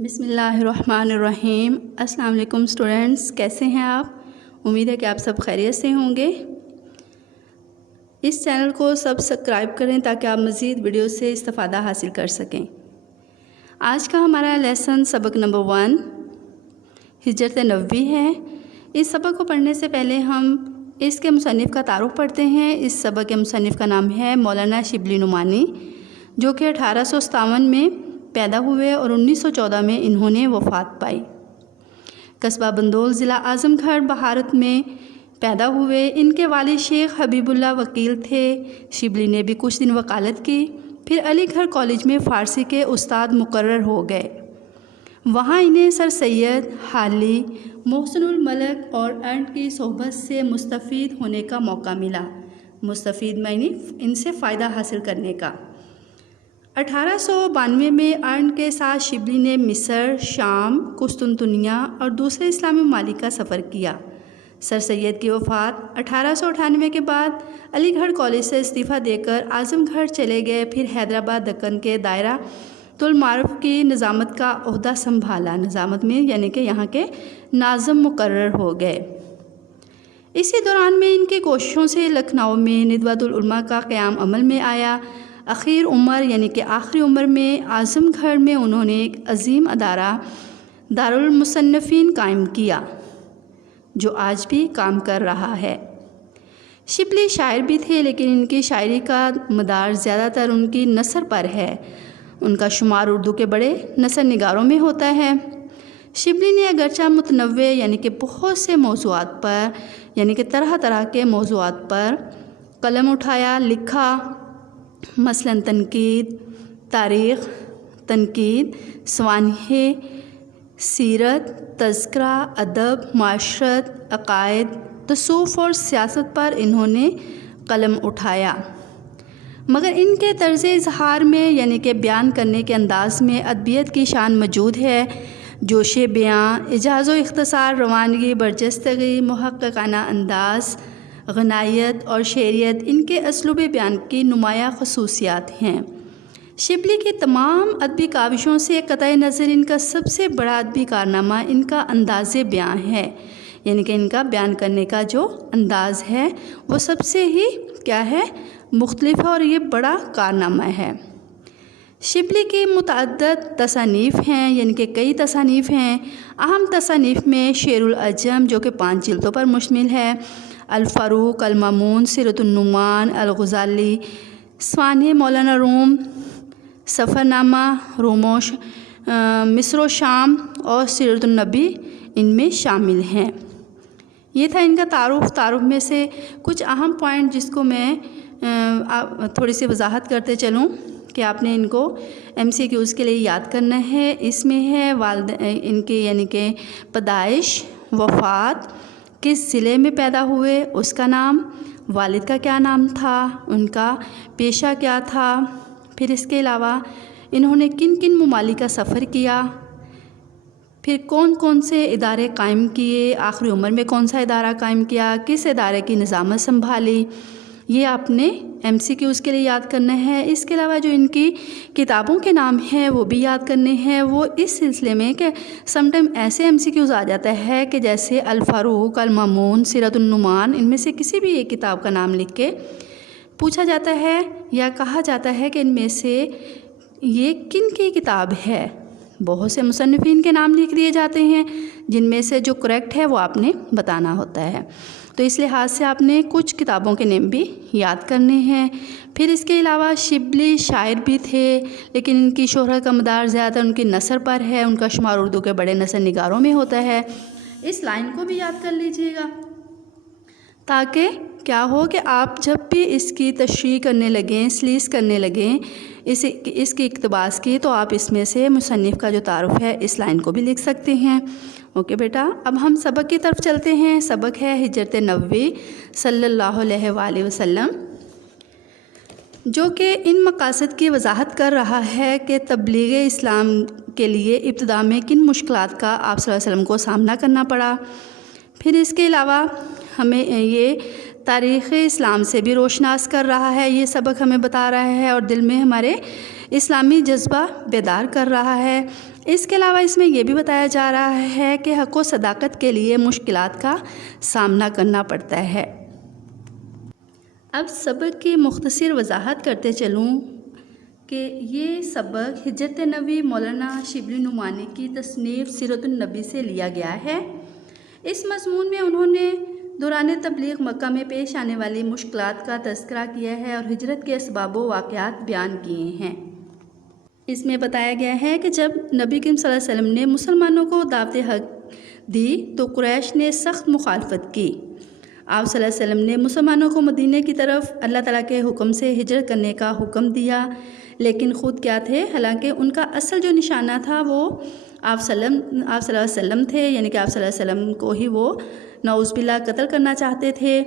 بسم اللہ الرحمن الرحیم۔ السلام علیکم اسٹوڈنٹس، کیسے ہیں آپ؟ امید ہے کہ آپ سب خیریت سے ہوں گے۔ اس چینل کو سبسکرائب کریں تاکہ آپ مزید ویڈیو سے استفادہ حاصل کر سکیں۔ آج کا ہمارا لیسن سبق نمبر 1 ہجرت نبوی ہے۔ اس سبق کو پڑھنے سے پہلے ہم اس کے مصنف کا تعارف پڑھتے ہیں۔ اس سبق کے مصنف کا نام ہے مولانا شبلی نعمانی، جو کہ 1857 میں پیدا ہوئے اور 1914 میں انہوں نے وفات پائی۔ قصبہ بندول، ضلع اعظم گڑھ، بھارت میں پیدا ہوئے۔ ان کے والد شیخ حبیب اللہ وکیل تھے۔ شبلی نے بھی کچھ دن وکالت کی، پھر علی گڑھ کالج میں فارسی کے استاد مقرر ہو گئے۔ وہاں انہیں سر سید حالی، محسن الملک اور ارنٹ کی صحبت سے مستفید ہونے کا موقع ملا۔ مستفید معنی ان سے فائدہ حاصل کرنے کا۔ 1892 میں ارنٹ کے ساتھ شبلی نے مصر، شام، قسطنطنیہ اور دوسرے اسلامی ممالک کا سفر کیا۔ سر سید کی وفات 1898 کے بعد علی گڑھ کالج سے استعفیٰ دے کر اعظم گڑھ چلے گئے، پھر حیدرآباد دکن کے دائرہ المعارف کی نظامت کا عہدہ سنبھالا۔ نظامت میں یعنی کہ یہاں کے ناظم مقرر ہو گئے۔ اسی دوران میں ان کی کوششوں سے لکھنؤ میں ندوۃ العلماء کا قیام عمل میں آیا۔ اخیر عمر یعنی کہ آخری عمر میں اعظم گڑھ میں انہوں نے ایک عظیم ادارہ دارالمصنفین قائم کیا، جو آج بھی کام کر رہا ہے۔ شبلی شاعر بھی تھے، لیکن ان کی شاعری کا مدار زیادہ تر ان کی نثر پر ہے۔ ان کا شمار اردو کے بڑے نثر نگاروں میں ہوتا ہے۔ شبلی نے اگرچہ متنوع یعنی کہ بہت سے موضوعات پر یعنی کہ طرح طرح کے موضوعات پر قلم اٹھایا، لکھا، مثلاً تنقید، تاریخ، تنقید، سوانح، سیرت، تذکرہ، ادب، معاشرت، عقائد، تصوف اور سیاست پر انہوں نے قلم اٹھایا، مگر ان کے طرز اظہار میں یعنی کہ بیان کرنے کے انداز میں ادبیت کی شان موجود ہے۔ جوش بیاں، اعجاز و اختصار، روانگی، برجستگی، محققانہ انداز، غنائیت اور شعریت ان کے اسلوب بیان کی نمایاں خصوصیات ہیں۔ شبلی کی تمام ادبی کاوشوں سے قطع نظر ان کا سب سے بڑا ادبی کارنامہ ان کا انداز بیان ہے، یعنی کہ ان کا بیان کرنے کا جو انداز ہے وہ سب سے ہی کیا ہے، مختلف ہے اور یہ بڑا کارنامہ ہے۔ شبلی کی متعدد تصانیف ہیں، یعنی کہ کئی تصانیف ہیں۔ اہم تصانیف میں شعر العجم جو کہ 5 جلدوں پر مشتمل ہے، الفاروق، المامون، سیرۃ النعمان، الغزالی، سوانح مولانا روم، سفر نامہ روموش، مصر و شام اور سیرۃ النبی ان میں شامل ہیں۔ یہ تھا ان کا تعارف میں سے کچھ اہم پوائنٹ جس کو میں تھوڑی سی وضاحت کرتے چلوں کہ آپ نے ان کو MCQs کے لیے یاد کرنا ہے۔ اس میں ہے ان کے یعنی کہ پیدائش، وفات، کس ضلع میں پیدا ہوئے، اس کا نام، والد کا کیا نام تھا، ان کا پیشہ کیا تھا، پھر اس کے علاوہ انہوں نے کن کن ممالک کا سفر کیا، پھر کون کون سے ادارے قائم کیے، آخری عمر میں کون سا ادارہ قائم کیا، کس ادارے کی نظامت سنبھالی، یہ آپ نے MCQs کے لیے یاد کرنا ہے۔ اس کے علاوہ جو ان کی کتابوں کے نام ہیں وہ بھی یاد کرنے ہیں۔ وہ اس سلسلے میں کہ سم ٹائم ایسے MCQs آ جاتا ہے کہ جیسے الفاروق، المامون، سیرۃ النعمان، ان میں سے کسی بھی ایک کتاب کا نام لکھ کے پوچھا جاتا ہے یا کہا جاتا ہے کہ ان میں سے یہ کن کی کتاب ہے۔ بہت سے مصنفین کے نام لکھ دیے جاتے ہیں، جن میں سے جو کریکٹ ہے وہ آپ نے بتانا ہوتا ہے۔ تو اس لحاظ سے آپ نے کچھ کتابوں کے نیم بھی یاد کرنے ہیں۔ پھر اس کے علاوہ شبلی شاعر بھی تھے، لیکن ان کی شہرت کا مدار زیادہ ان کی نثر پر ہے۔ ان کا شمار اردو کے بڑے نثر نگاروں میں ہوتا ہے۔ اس لائن کو بھی یاد کر لیجئے گا تاکہ کیا ہو کہ آپ جب بھی اس کی تشریح کرنے لگیں، سلیس کرنے لگیں اس کی اقتباس کی، تو آپ اس میں سے مصنف کا جو تعارف ہے اس لائن کو بھی لکھ سکتے ہیں۔ اوکے بیٹا، اب ہم سبق کی طرف چلتے ہیں۔ سبق ہے ہجرت نبوی صلی اللہ علیہ وآلہ وسلم، جو کہ ان مقاصد کی وضاحت کر رہا ہے کہ تبلیغ اسلام کے لیے ابتدا میں کن مشکلات کا آپ صلی اللہ علیہ وسلم کو سامنا کرنا پڑا۔ پھر اس کے علاوہ ہمیں یہ تاریخ اسلام سے بھی روشناس کر رہا ہے، یہ سبق ہمیں بتا رہا ہے اور دل میں ہمارے اسلامی جذبہ بیدار کر رہا ہے۔ اس کے علاوہ اس میں یہ بھی بتایا جا رہا ہے کہ حق و صداقت کے لیے مشکلات کا سامنا کرنا پڑتا ہے۔ اب سبق کی مختصر وضاحت کرتے چلوں کہ یہ سبق ہجرت نبی مولانا شبلی نعمانی کی تصنیف سیرت النبی سے لیا گیا ہے۔ اس مضمون میں انہوں نے دوران تبلیغ مکہ میں پیش آنے والی مشکلات کا تذکرہ کیا ہے اور ہجرت کے اسباب و واقعات بیان کیے ہیں۔ اس میں بتایا گیا ہے کہ جب نبی کریم صلی اللہ علیہ وسلم نے مسلمانوں کو دعوت حق دی تو قریش نے سخت مخالفت کی۔ آپ صلی اللہ علیہ وسلم نے مسلمانوں کو مدینہ کی طرف اللہ تعالیٰ کے حکم سے ہجرت کرنے کا حکم دیا، لیکن خود کیا تھے؟ حالانکہ ان کا اصل جو نشانہ تھا وہ آپ صلی اللہ علیہ وسلم تھے، یعنی کہ آپ صلی اللہ علیہ وسلم کو ہی وہ نعوذ باللہ قتل کرنا چاہتے تھے۔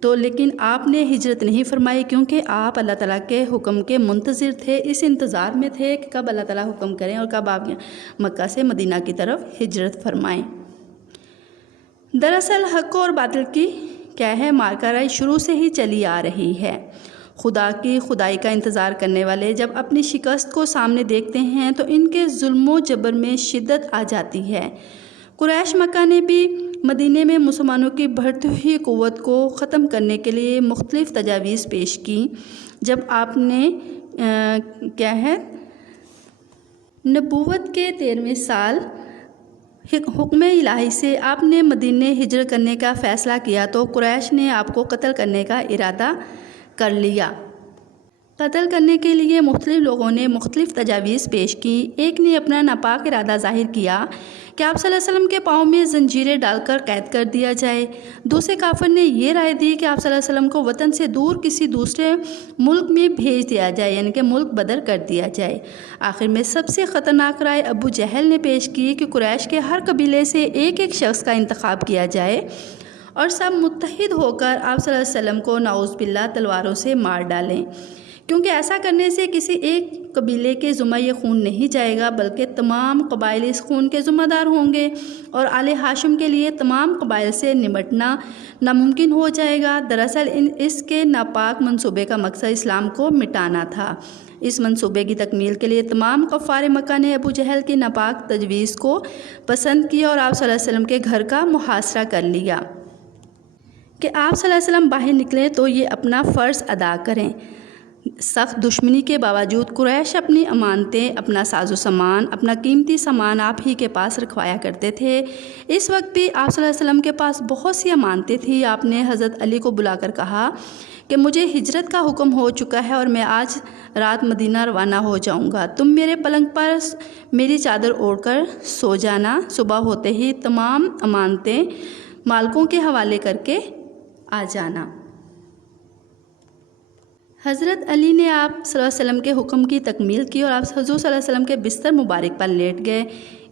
تو لیکن آپ نے ہجرت نہیں فرمائی، کیونکہ آپ اللہ تعالیٰ کے حکم کے منتظر تھے، اس انتظار میں تھے کہ کب اللہ تعالیٰ حکم کریں اور کب آپ مکہ سے مدینہ کی طرف ہجرت فرمائیں۔ دراصل حق اور باطل کی کیا ہے مارکارائی شروع سے ہی چلی آ رہی ہے۔ خدا کی خدائی کا انتظار کرنے والے جب اپنی شکست کو سامنے دیکھتے ہیں تو ان کے ظلم و جبر میں شدت آ جاتی ہے۔ قریش مکہ نے بھی مدینہ میں مسلمانوں کی بڑھتی ہوئی قوت کو ختم کرنے کے لیے مختلف تجاویز پیش کی۔ جب آپ نے نبوت کے 13ویں سال حکم الہی سے آپ نے مدینہ ہجرت کرنے کا فیصلہ کیا تو قریش نے آپ کو قتل کرنے کا ارادہ کر لیا۔ قتل کرنے کے لیے مختلف لوگوں نے مختلف تجاویز پیش کی۔ ایک نے اپنا ناپاک ارادہ ظاہر کیا کہ آپ صلی اللہ علیہ وسلم کے پاؤں میں زنجیریں ڈال کر قید کر دیا جائے۔ دوسرے کافر نے یہ رائے دی کہ آپ صلی اللہ علیہ وسلم کو وطن سے دور کسی دوسرے ملک میں بھیج دیا جائے، یعنی کہ ملک بدر کر دیا جائے۔ آخر میں سب سے خطرناک رائے ابو جہل نے پیش کی کہ قریش کے ہر قبیلے سے ایک ایک شخص کا انتخاب کیا جائے اور سب متحد ہو کر آپ صلی اللہ علیہ وسلم کو نعوذ باللہ تلواروں سے مار ڈالیں، کیونکہ ایسا کرنے سے کسی ایک قبیلے کے ذمہ یہ خون نہیں جائے گا بلکہ تمام قبائل اس خون کے ذمہ دار ہوں گے اور آل ہاشم کے لیے تمام قبائل سے نمٹنا ناممکن ہو جائے گا۔ دراصل اس کے ناپاک منصوبے کا مقصد اسلام کو مٹانا تھا۔ اس منصوبے کی تکمیل کے لیے تمام کفار مکہ نے ابو جہل کی ناپاک تجویز کو پسند کیا اور آپ صلی اللہ علیہ وسلم کے گھر کا محاصرہ کر لیا کہ آپ صلی اللہ علیہ وسلم باہر نکلیں تو یہ اپنا فرض ادا کریں۔ سخت دشمنی کے باوجود قریش اپنی امانتیں، اپنا ساز و سامان، اپنا قیمتی سامان آپ ہی کے پاس رکھوایا کرتے تھے۔ اس وقت بھی آپ صلی اللہ علیہ وسلم کے پاس بہت سی امانتیں تھیں۔ آپ نے حضرت علی کو بلا کر کہا کہ مجھے ہجرت کا حکم ہو چکا ہے اور میں آج رات مدینہ روانہ ہو جاؤں گا۔ تم میرے پلنگ پر میری چادر اوڑھ کر سو جانا، صبح ہوتے ہی تمام امانتیں مالکوں کے حوالے کر کے آ جانا۔ حضرت علی نے آپ صلی اللہ علیہ وسلم کے حکم کی تکمیل کی اور آپ حضور صلی اللہ علیہ وسلم کے بستر مبارک پر لیٹ گئے۔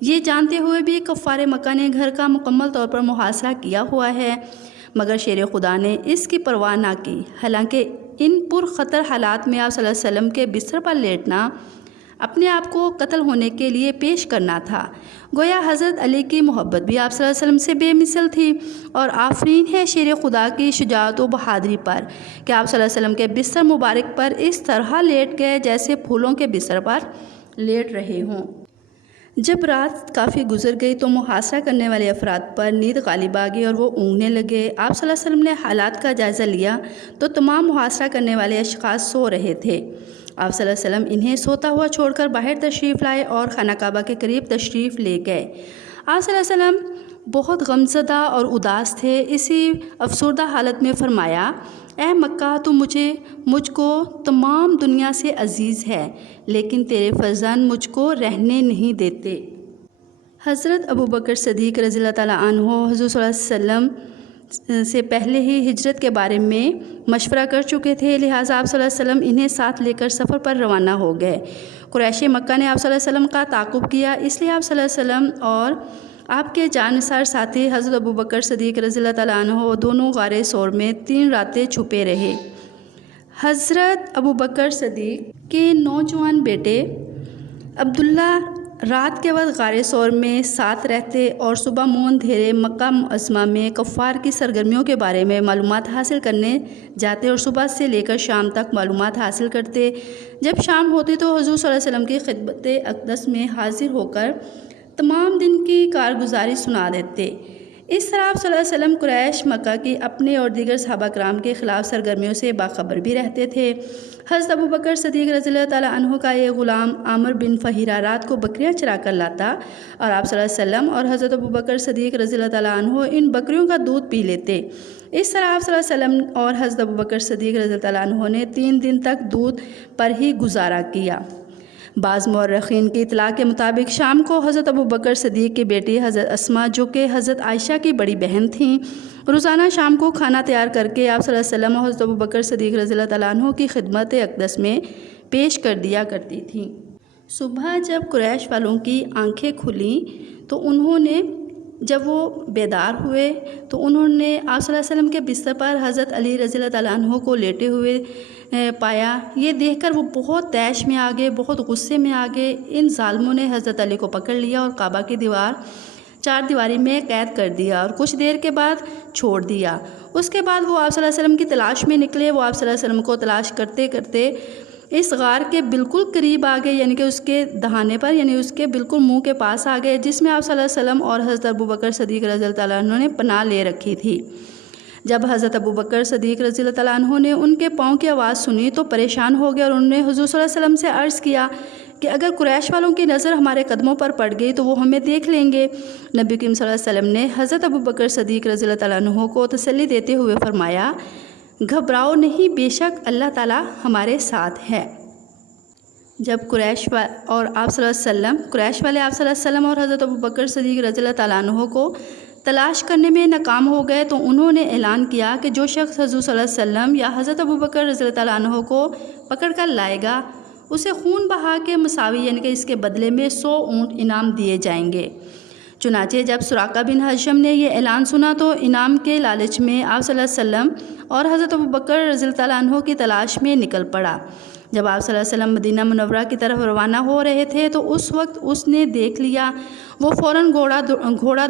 یہ جانتے ہوئے بھی کفار مکہ نے گھر کا مکمل طور پر محاصرہ کیا ہوا ہے، مگر شیر خدا نے اس کی پرواہ نہ کی۔ حالانکہ ان پرخطر حالات میں آپ صلی اللہ علیہ وسلم کے بستر پر لیٹنا اپنے آپ کو قتل ہونے کے لیے پیش کرنا تھا۔ گویا حضرت علی کی محبت بھی آپ صلی اللہ علیہ وسلم سے بے مثل تھی، اور آفرین ہے شیر خدا کی شجاعت و بہادری پر کہ آپ صلی اللہ علیہ وسلم کے بستر مبارک پر اس طرح لیٹ گئے جیسے پھولوں کے بستر پر لیٹ رہے ہوں۔ جب رات کافی گزر گئی تو محاصرہ کرنے والے افراد پر نیند غالب آ گئی اور وہ اونگنے لگے۔ آپ صلی اللہ علیہ وسلم نے حالات کا جائزہ لیا تو تمام محاصرہ کرنے والے اشخاص سو رہے تھے۔ آپ صلی اللہ علیہ وسلم انہیں سوتا ہوا چھوڑ کر باہر تشریف لائے اور خانہ کعبہ کے قریب تشریف لے گئے۔ آپ صلی اللہ علیہ وسلم بہت غمزدہ اور اداس تھے۔ اسی افسردہ حالت میں فرمایا، اے مکہ، تو مجھ کو تمام دنیا سے عزیز ہے، لیکن تیرے فرزند مجھ کو رہنے نہیں دیتے۔ حضرت ابوبکر صدیق رضی اللہ تعالیٰ عنہ حضور صلی اللہ علیہ وسلم سے پہلے ہی ہجرت کے بارے میں مشورہ کر چکے تھے، لہٰذا آپ صلی اللہ علیہ وسلم انہیں ساتھ لے کر سفر پر روانہ ہو گئے۔ قریش مکہ نے آپ صلی اللہ علیہ وسلم کا تعاقب کیا، اس لیے آپ صلی اللہ علیہ وسلم اور آپ کے جانثار ساتھی حضرت ابوبکر صدیق رضی اللہ تعالیٰ عنہ دونوں غار ثور میں 3 راتیں چھپے رہے۔ حضرت ابوبکر صدیق کے نوجوان بیٹے عبداللہ رات کے وقت غار ثور میں ساتھ رہتے اور صبح منہ اندھیرے مکہ معظمہ میں کفار کی سرگرمیوں کے بارے میں معلومات حاصل کرنے جاتے اور صبح سے لے کر شام تک معلومات حاصل کرتے۔ جب شام ہوتی تو حضور صلی اللہ علیہ وسلم کی خدمت اقدس میں حاضر ہو کر تمام دن کی کارگزاری سنا دیتے۔ اس طرح آپ صلی اللہ علیہ وسلم قریش مکہ کی اپنے اور دیگر صحابہ کرام کے خلاف سرگرمیوں سے باخبر بھی رہتے تھے۔ حضرت ابوبکر صدیق رضی اللہ تعالیٰ عنہ کا ایک غلام عامر بن فہیرہ رات کو بکریاں چرا کر لاتا اور آپ صلی اللہ علیہ وسلم اور حضرت ابوبکر صدیق رضی اللہ تعالیٰ عنہ ان بکریوں کا دودھ پی لیتے۔ اس طرح آپ صلی اللہ علیہ وسلم اور حضرت ابوبکر صدیق رضی اللہ تعالیٰ عنہ نے 3 دن تک دودھ پر ہی گزارا کیا۔ بعض مورخین کی اطلاع کے مطابق شام کو حضرت ابوبکر صدیق کی بیٹی حضرت اسماء جو کہ حضرت عائشہ کی بڑی بہن تھیں، روزانہ شام کو کھانا تیار کر کے آپ صلی اللہ علیہ وسلم اور حضرت ابوبکر صدیق رضی اللہ تعالیٰ عنہ کی خدمت اقدس میں پیش کر دیا کرتی تھیں۔ صبح جب قریش والوں کی آنکھیں کھلیں تو انہوں نے جب وہ بیدار ہوئے تو انہوں نے آپ صلی اللہ علیہ وسلم کے بستر پر حضرت علی رضی اللہ تعالیٰ عنہ کو لیٹے ہوئے پایا۔ یہ دیکھ کر وہ بہت طیش میں آ گئے، بہت غصے میں آ گئے۔ ان ظالموں نے حضرت علی کو پکڑ لیا اور کعبہ کی چار دیواری میں قید کر دیا اور کچھ دیر کے بعد چھوڑ دیا۔ اس کے بعد وہ آپ صلی اللہ علیہ وسلم کی تلاش میں نکلے۔ وہ آپ صلی اللہ علیہ وسلم کو تلاش کرتے کرتے اس غار کے بالکل قریب آ گئے، یعنی کہ اس کے دہانے پر، یعنی اس کے بالکل منہ کے پاس آ گئے، جس میں آپ صلی اللہ علیہ وسلم اور حضرت ابوبکر صدیق رضی اللہ تعالیٰ عنہ نے پناہ لے رکھی تھی۔ جب حضرت ابوبکر صدیق رضی اللہ تعالیٰ عنہ نے ان کے پاؤں کی آواز سنی تو پریشان ہو گئے اور انہوں نے حضور صلی اللہ علیہ وسلم سے عرض کیا کہ اگر قریش والوں کی نظر ہمارے قدموں پر پڑ گئی تو وہ ہمیں دیکھ لیں گے۔ نبی کریم صلی اللہ علیہ وسلم نے حضرت ابوبکر صدیق رضی اللہ تعالیٰ عنہ کو تسلی دیتے ہوئے فرمایا، گھبراؤ نہیں، بے شک اللہ تعالیٰ ہمارے ساتھ ہے۔ جب قریش والے آپ صلی اللہ علیہ وسلم اور حضرت ابوبکر صدیق رضی اللہ تعالیٰ عنہ کو تلاش کرنے میں ناکام ہو گئے تو انہوں نے اعلان کیا کہ جو شخص حضور صلی اللہ علیہ وسلم یا حضرت ابوبکر رضی اللہ تعالیٰ عنہ کو پکڑ کر لائے گا اسے خون بہا کے مساوی، یعنی کہ اس کے بدلے میں 100 اونٹ انعام دیے جائیں گے۔ چنانچہ جب سراقہ بن حشم نے یہ اعلان سنا تو انعام کے لالچ میں آپ صلی اللہ علیہ وسلم اور حضرت ابوبکر رضی اللہ تعالیٰ عنہ کی تلاش میں نکل پڑا۔ جب آپ صلی اللہ علیہ وسلم مدینہ منورہ کی طرف روانہ ہو رہے تھے تو اس وقت اس نے دیکھ لیا، وہ فوراً گھوڑا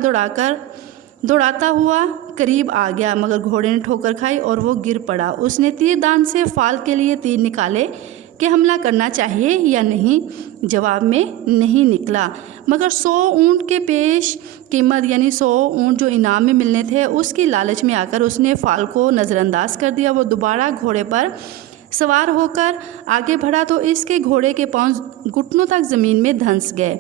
دوڑاتا ہوا قریب آ گیا، مگر گھوڑے نے ٹھوکر کھائی اور وہ گر پڑا۔ اس نے تیر دان سے فال کے لیے تیر نکالے کہ حملہ کرنا چاہیے یا نہیں، جواب میں نہیں نکلا، مگر 100 اونٹ کے پیش قیمت، یعنی 100 اونٹ جو انعام میں ملنے تھے، اس کی لالچ میں آ کر اس نے فال کو نظر انداز کر دیا۔ وہ دوبارہ گھوڑے پر سوار ہو کر آگے بڑھا تو اس کے گھوڑے کے پاؤں گھٹنوں تک زمین میں دھنس گئے۔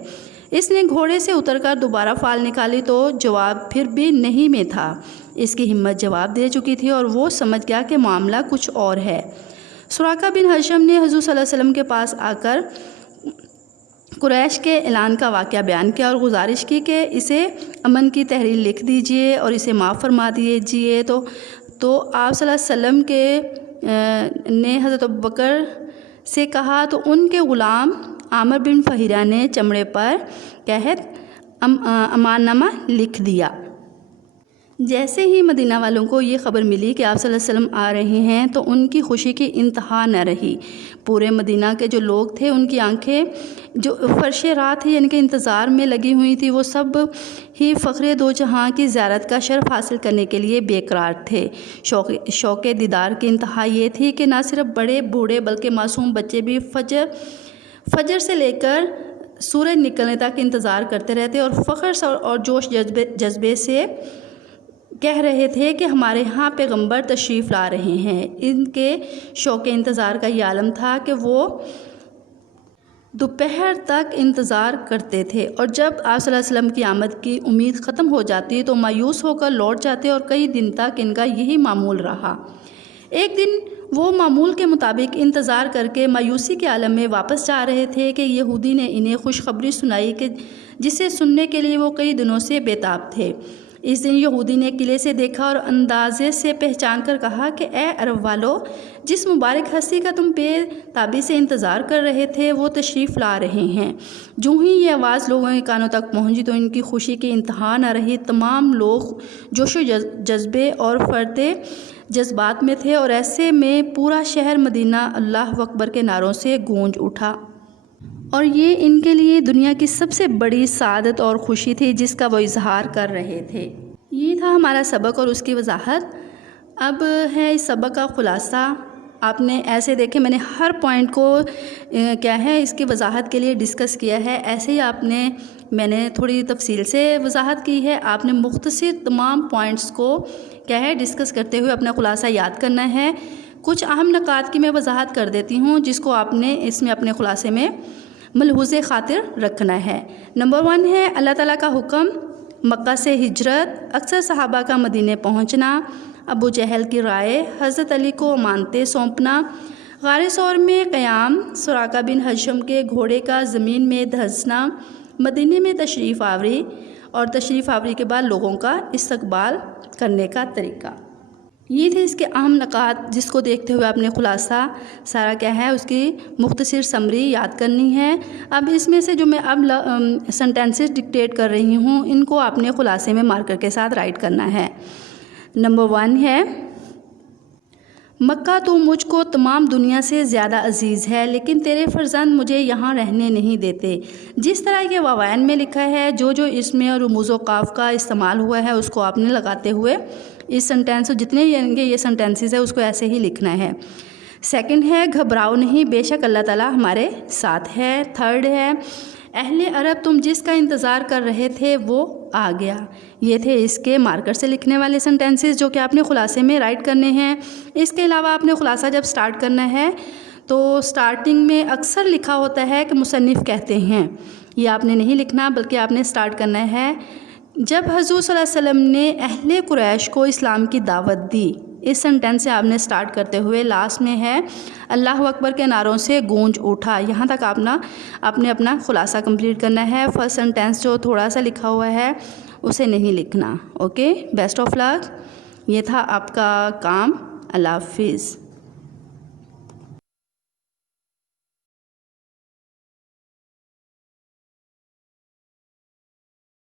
اس نے گھوڑے سے اتر کر دوبارہ فال نکالی تو جواب پھر بھی نہیں میں تھا۔ اس کی ہمت جواب دے چکی تھی اور وہ سمجھ گیا کہ معاملہ کچھ اور ہے۔ سراقہ بن حشم نے حضور صلی اللہ علیہ وسلم کے پاس آ کر قریش کے اعلان کا واقعہ بیان کیا اور گزارش کی کہ اسے امن کی تحریر لکھ دیجئے اور اسے معاف فرما دیجئے۔ تو آپ صلی اللہ علیہ وسلم نے حضرت ابوبکر سے کہا تو ان کے غلام عامر بن فہیرہ نے چمڑے پر قحط امان نامہ لکھ دیا۔ جیسے ہی مدینہ والوں کو یہ خبر ملی کہ آپ صلی اللہ علیہ وسلم آ رہے ہیں تو ان کی خوشی کی انتہا نہ رہی۔ پورے مدینہ کے جو لوگ تھے ان کی آنکھیں جو فرش رات تھی، یعنی کہ انتظار میں لگی ہوئی تھی، وہ سب ہی فخر دو جہاں کی زیارت کا شرف حاصل کرنے کے لیے بے قرار تھے۔ شوق دیدار کی انتہا یہ تھی کہ نہ صرف بڑے بوڑھے بلکہ معصوم بچے بھی فجر سے لے کر سورج نکلنے تک انتظار کرتے رہتے اور فخر اور جوش جذبے سے کہہ رہے تھے کہ ہمارے ہاں پیغمبر تشریف لا رہے ہیں۔ ان کے شوق انتظار کا یہ عالم تھا کہ وہ دوپہر تک انتظار کرتے تھے اور جب آپ صلی اللہ علیہ وسلم کی آمد کی امید ختم ہو جاتی تو مایوس ہو کر لوٹ جاتے اور کئی دن تک ان کا یہی معمول رہا۔ ایک دن وہ معمول کے مطابق انتظار کر کے مایوسی کے عالم میں واپس جا رہے تھے کہ یہودی نے انہیں خوشخبری سنائی کہ جسے سننے کے لیے وہ کئی دنوں سے بےتاب تھے۔ اس دن یہودی نے قلعے سے دیکھا اور اندازے سے پہچان کر کہا کہ اے عرب والو، جس مبارک ہستی کا تم بے تابی سے انتظار کر رہے تھے وہ تشریف لا رہے ہیں۔ جو ہی یہ آواز لوگوں کے کانوں تک پہنچی تو ان کی خوشی کی انتہا نہ رہی۔ تمام لوگ جوش و جذبے اور فرط جذبات میں تھے اور ایسے میں پورا شہر مدینہ اللہ اکبر کے نعروں سے گونج اٹھا اور یہ ان کے لیے دنیا کی سب سے بڑی سعادت اور خوشی تھی جس کا وہ اظہار کر رہے تھے۔ یہ تھا ہمارا سبق اور اس کی وضاحت۔ اب ہے اس سبق کا خلاصہ۔ آپ نے ایسے دیکھے میں نے ہر پوائنٹ کو کیا ہے اس کی وضاحت کے لیے ڈسکس کیا ہے، ایسے ہی میں نے تھوڑی تفصیل سے وضاحت کی ہے۔ آپ نے مختصر تمام پوائنٹس کو کیا ہے ڈسکس کرتے ہوئے اپنا خلاصہ یاد کرنا ہے۔ کچھ اہم نکات کی میں وضاحت کر دیتی ہوں جس کو آپ نے اس میں اپنے خلاصے میں ملحوظ خاطر رکھنا ہے۔ نمبر 1 ہے اللہ تعالیٰ کا حکم، مکہ سے ہجرت، اکثر صحابہ کا مدینے پہنچنا، ابو جہل کی رائے، حضرت علی کو امانتیں سونپنا، غار ثور میں قیام، سراقہ بن حشم کے گھوڑے کا زمین میں دھنسنا، مدینے میں تشریف آوری اور تشریف آوری کے بعد لوگوں کا استقبال کرنے کا طریقہ۔ یہ تھے اس کے اہم نکات جس کو دیکھتے ہوئے آپ نے خلاصہ سارا کیا ہے اس کی مختصر سمری یاد کرنی ہے۔ اب اس میں سے جو میں اب سنٹینسز ڈکٹیٹ کر رہی ہوں ان کو آپ نے خلاصے میں مارکر کے ساتھ رائٹ کرنا ہے۔ نمبر 1 ہے مکہ تو مجھ کو تمام دنیا سے زیادہ عزیز ہے، لیکن تیرے فرزند مجھے یہاں رہنے نہیں دیتے۔ جس طرح یہ واوائن میں لکھا ہے، جو اس میں رموز و قاف کا استعمال ہوا ہے اس کو آپ نے لگاتے ہوئے اس سنٹینس جتنے یہ سنٹینسز ہے اس کو ایسے ہی لکھنا ہے۔ سیکنڈ ہے گھبراؤ نہیں، بے شک اللہ تعالیٰ ہمارے ساتھ ہے۔ تھرڈ ہے اہل عرب تم جس کا انتظار کر رہے تھے وہ آ گیا۔ یہ تھے اس کے مارکر سے لکھنے والے سنٹینسز جو کہ آپ نے خلاصے میں رائٹ کرنے ہیں۔ اس کے علاوہ آپ نے خلاصہ جب سٹارٹ کرنا ہے تو سٹارٹنگ میں اکثر لکھا ہوتا ہے کہ مصنف کہتے ہیں، یہ آپ نے نہیں لکھنا بلکہ آپ نے سٹارٹ کرنا ہے جب حضور صلی اللہ علیہ وسلم نے اہل قریش کو اسلام کی دعوت دی۔ اس سنٹینس سے آپ نے سٹارٹ کرتے ہوئے لاسٹ میں ہے اللہ اکبر کے نعروں سے گونج اٹھا، یہاں تک آپ نے اپنا خلاصہ کمپلیٹ کرنا ہے۔ فرسٹ سنٹینس جو تھوڑا سا لکھا ہوا ہے اسے نہیں لکھنا۔ اوکے، بیسٹ آف لک۔ یہ تھا آپ کا کام۔ اللہ حافظ۔